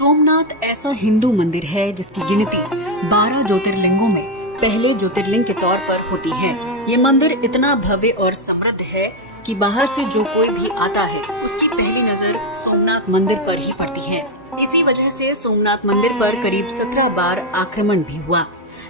सोमनाथ ऐसा हिंदू मंदिर है जिसकी गिनती 12 ज्योतिर्लिंगों में पहले ज्योतिर्लिंग के तौर पर होती है। ये मंदिर इतना भव्य और समृद्ध है कि बाहर से जो कोई भी आता है उसकी पहली नजर सोमनाथ मंदिर पर ही पड़ती है। इसी वजह से सोमनाथ मंदिर पर करीब 17 बार आक्रमण भी हुआ,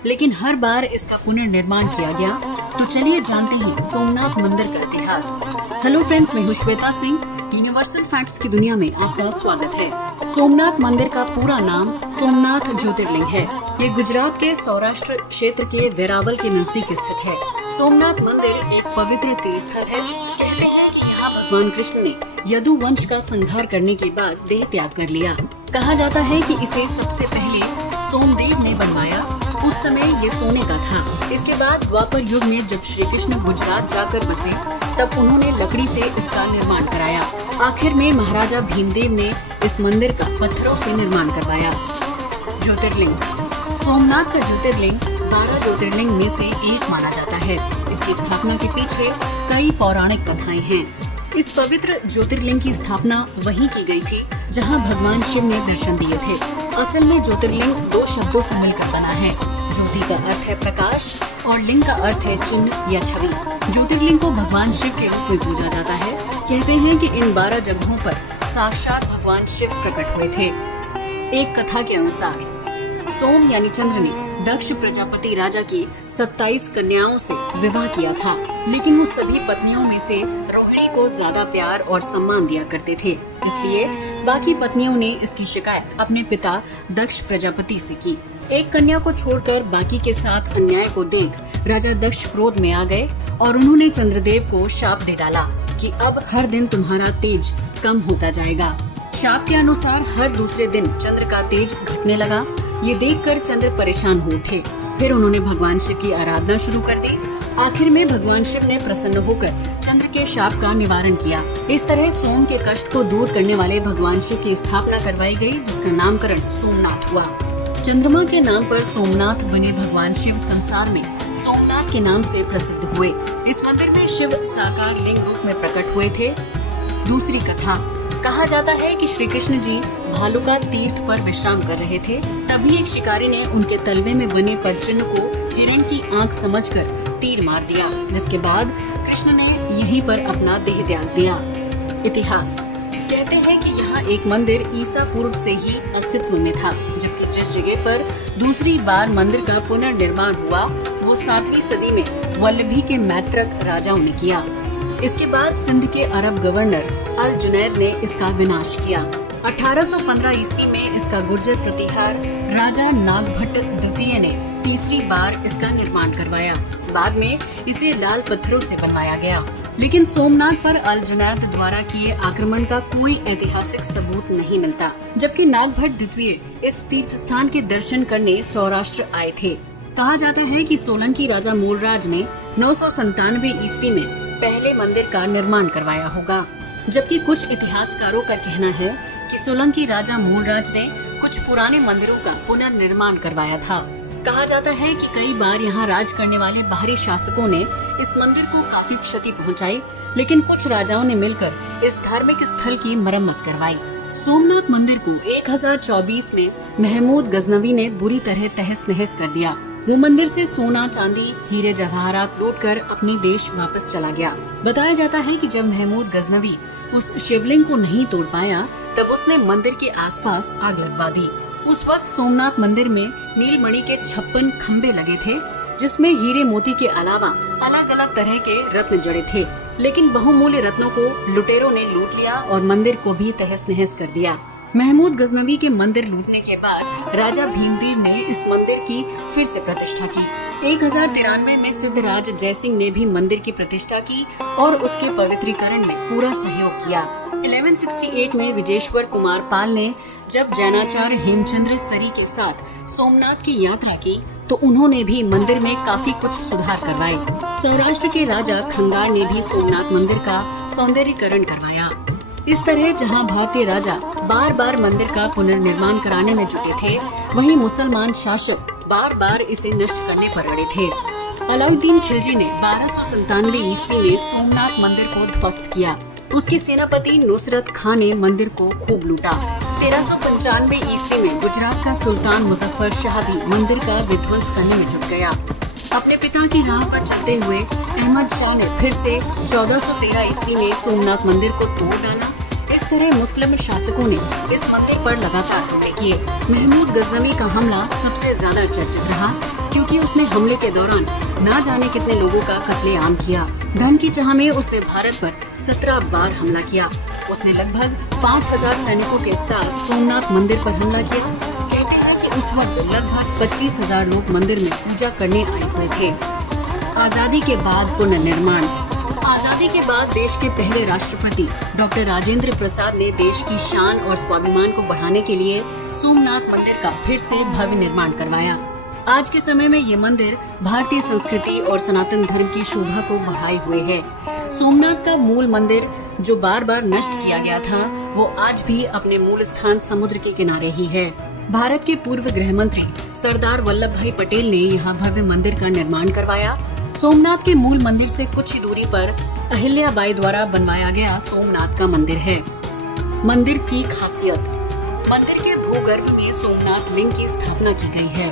लेकिन हर बार इसका पुनर्निर्माण किया गया। तो चलिए जानते हैं सोमनाथ मंदिर का इतिहास। हेलो फ्रेंड्स, मैं हूं श्वेता सिंह। यूनिवर्सल फैक्ट्स की दुनिया में आपका स्वागत है। सोमनाथ मंदिर का पूरा नाम सोमनाथ ज्योतिर्लिंग है। ये गुजरात के सौराष्ट्र क्षेत्र के वेरावल के नजदीक स्थित है। सोमनाथ मंदिर एक पवित्र तीर्थ स्थल है। कहते हैं कि यहाँ भगवान कृष्ण ने यदु वंश का संहार करने के बाद देह त्याग कर लिया। कहा जाता है कि इसे सबसे पहले सोमदेव ने बनवाया। उस समय ये सोने का था। इसके बाद द्वापर युग में जब श्री कृष्ण गुजरात जाकर बसे, तब उन्होंने लकड़ी से इसका निर्माण कराया। आखिर में महाराजा भीमदेव ने इस मंदिर का पत्थरों से निर्माण करवाया। ज्योतिर्लिंग। सोमनाथ का ज्योतिर्लिंग 12 ज्योतिर्लिंग में से एक माना जाता है। इसकी स्थापना के पीछे कई पौराणिक कथाएं हैं। इस पवित्र ज्योतिर्लिंग की स्थापना वहीं की गई थी जहां भगवान शिव ने दर्शन दिए थे। असल में ज्योतिर्लिंग 2 शब्दों से मिलकर बना है। ज्योति का अर्थ है प्रकाश और लिंग का अर्थ है चिन्ह या छवि। ज्योतिर्लिंग को भगवान शिव के रूप में पूजा जाता है। कहते हैं कि इन 12 जगहों पर साक्षात भगवान शिव प्रकट हुए थे। एक कथा के अनुसार सोम यानी चंद्र ने दक्ष प्रजापति राजा की 27 कन्याओं से विवाह किया था, लेकिन वो सभी पत्नियों में से रोहिणी को ज्यादा प्यार और सम्मान दिया करते थे। इसलिए बाकी पत्नियों ने इसकी शिकायत अपने पिता दक्ष प्रजापति से की। एक कन्या को छोड़कर बाकी के साथ अन्याय को देख राजा दक्ष क्रोध में आ गए और उन्होंने चंद्रदेव को शाप दे डाला कि अब हर दिन तुम्हारा तेज कम होता जाएगा। शाप के अनुसार हर दूसरे दिन चंद्र का तेज घटने लगा। ये देखकर चंद्र परेशान हो उठे। फिर उन्होंने भगवान शिव की आराधना शुरू कर दी। आखिर में भगवान शिव ने प्रसन्न होकर चंद्र के शाप का निवारण किया। इस तरह सोम के कष्ट को दूर करने वाले भगवान शिव की स्थापना करवाई गई, जिसका नामकरण सोमनाथ हुआ। चंद्रमा के नाम पर सोमनाथ बने भगवान शिव संसार में सोमनाथ के नाम से प्रसिद्ध हुए। इस मंदिर में शिव साकार लिंग रूप में प्रकट हुए थे। दूसरी कथा। कहा जाता है कि श्री कृष्ण जी भालुका तीर्थ पर विश्राम कर रहे थे। तभी एक शिकारी ने उनके तलवे में बने पदचिन्ह को हिरण की आंख समझकर तीर मार दिया, जिसके बाद कृष्ण ने यहीं पर अपना देह त्याग दिया। इतिहास। कहते हैं कि यहाँ एक मंदिर ईसा पूर्व से ही अस्तित्व में था, जबकि जिस जगह पर दूसरी बार मंदिर का पुनर्निर्माण हुआ वो 7वीं सदी में वल्लभी के मैत्रक राजाओं ने किया। इसके बाद सिंध के अरब गवर्नर अल जुनैद ने इसका विनाश किया। 1815 ईस्वी में इसका गुर्जर प्रतिहार राजा नागभट्ट द्वितीय ने तीसरी बार इसका निर्माण करवाया। बाद में इसे लाल पत्थरों से बनवाया गया। लेकिन सोमनाथ पर अल जुनैद द्वारा किए आक्रमण का कोई ऐतिहासिक सबूत नहीं मिलता, जबकि नागभट्ट द्वितीय इस तीर्थ स्थान के दर्शन करने सौराष्ट्र आए थे। कहा जाता है कि सोलंकी राजा मूलराज ने 997 ईस्वी में पहले मंदिर का निर्माण करवाया होगा, जबकि कुछ इतिहासकारों का कहना है कि सोलंकी राजा मूलराज ने कुछ पुराने मंदिरों का पुनर्निर्माण करवाया था। कहा जाता है कि कई बार यहाँ राज करने वाले बाहरी शासकों ने इस मंदिर को काफी क्षति पहुँचाई, लेकिन कुछ राजाओं ने मिलकर इस धार्मिक स्थल की मरम्मत करवाई। सोमनाथ मंदिर को 1024 में महमूद गजनवी ने बुरी तरह तहस नहस कर दिया। वो मंदिर से सोना, चांदी, हीरे जवाहरात लूटकर अपने देश वापस चला गया। बताया जाता है कि जब महमूद गजनवी उस शिवलिंग को नहीं तोड़ पाया, तब उसने मंदिर के आसपास आग लगवा दी। उस वक्त सोमनाथ मंदिर में नीलमणि के 56 खंबे लगे थे, जिसमें हीरे मोती के अलावा अलग अलग तरह के रत्न जड़े थे। लेकिन बहुमूल्य रत्नों को लुटेरों ने लूट लिया और मंदिर को भी तहस नहस कर दिया। महमूद गजनवी के मंदिर लूटने के बाद राजा भीमदेव ने इस मंदिर की फिर से प्रतिष्ठा की। 1093 में सिद्धराज जयसिंह ने भी मंदिर की प्रतिष्ठा की और उसके पवित्रीकरण में पूरा सहयोग किया। 1168 में विजेश्वर कुमार पाल ने जब जैनाचार्य हेमचंद्र सरी के साथ सोमनाथ की यात्रा की, तो उन्होंने भी मंदिर में काफी कुछ सुधार करवाए। सौराष्ट्र के राजा खंगार ने भी सोमनाथ मंदिर का सौंदर्यीकरण करवाया। इस तरह जहां भारतीय राजा बार बार मंदिर का पुनर्निर्माण कराने में जुटे थे, वहीं मुसलमान शासक बार बार इसे नष्ट करने पर अड़े थे। अलाउद्दीन खिलजी ने 1297 ईस्वी में सोमनाथ मंदिर को ध्वस्त किया। उसके सेनापति नुसरत खां ने मंदिर को खूब लूटा। 1395 ईस्वी में गुजरात का सुल्तान मुजफ्फर शाह भी मंदिर का विध्वंस करने में जुट गया। अपने पिता की राह पर चलते हुए अहमद शाह ने फिर से 1413 ईस्वी में सोमनाथ मंदिर को तोड़ डाला। इस तरह मुस्लिम शासकों ने इस मंदिर पर लगातार हमले किए। महमूद गजनवी का हमला सबसे ज्यादा चर्चित रहा, क्योंकि उसने हमले के दौरान ना जाने कितने लोगों का कत्लेआम किया। धन की चाह में उसने भारत पर 17 बार हमला किया। उसने लगभग 5000 सैनिकों के साथ सोमनाथ मंदिर पर हमला किया। कहते हैं कि उस वक्त लगभग 25,000 लोग मंदिर में पूजा करने आए हुए थे। आजादी के बाद पुनर्निर्माण। आजादी के बाद देश के पहले राष्ट्रपति डॉक्टर राजेंद्र प्रसाद ने देश की शान और स्वाभिमान को बढ़ाने के लिए सोमनाथ मंदिर का फिर से भव्य निर्माण करवाया। आज के समय में ये मंदिर भारतीय संस्कृति और सनातन धर्म की शोभा को बढ़ाए हुए है। सोमनाथ का मूल मंदिर जो बार बार नष्ट किया गया था, वो आज भी अपने मूल स्थान समुद्र के किनारे ही है। भारत के पूर्व गृह मंत्री सरदार वल्लभ भाई पटेल ने यहाँ भव्य मंदिर का निर्माण करवाया। सोमनाथ के मूल मंदिर से कुछ ही दूरी पर अहिल्याबाई द्वारा बनवाया गया सोमनाथ का मंदिर है। मंदिर की खासियत। मंदिर के भूगर्भ में सोमनाथ लिंग की स्थापना की गई है।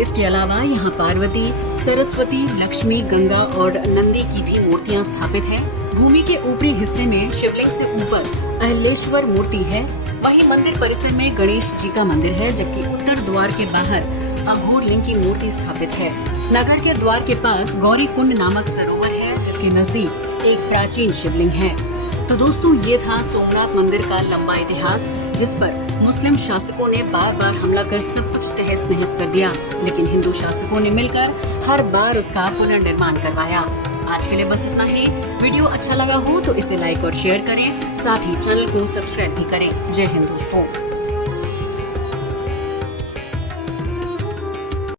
इसके अलावा यहाँ पार्वती, सरस्वती, लक्ष्मी, गंगा और नंदी की भी मूर्तियाँ स्थापित हैं। भूमि के ऊपरी हिस्से में शिवलिंग से ऊपर अहिलेश्वर मूर्ति है। वहीं मंदिर परिसर में गणेश जी का मंदिर है, जबकि उत्तर द्वार के बाहर अघोर लिंग की मूर्ति स्थापित है। नगर के द्वार के पास गौरी कुंड नामक सरोवर है, जिसके नजदीक एक प्राचीन शिवलिंग है। तो दोस्तों, ये था सोमनाथ मंदिर का लंबा इतिहास, जिस पर मुस्लिम शासकों ने बार बार हमला कर सब कुछ तहस नहस कर दिया, लेकिन हिंदू शासकों ने मिलकर हर बार उसका पुनर्निर्माण करवाया। आज के लिए बस इतना ही। वीडियो अच्छा लगा हो तो इसे लाइक और शेयर करें, साथ ही चैनल को सब्सक्राइब भी करें। जय हिंद दोस्तों।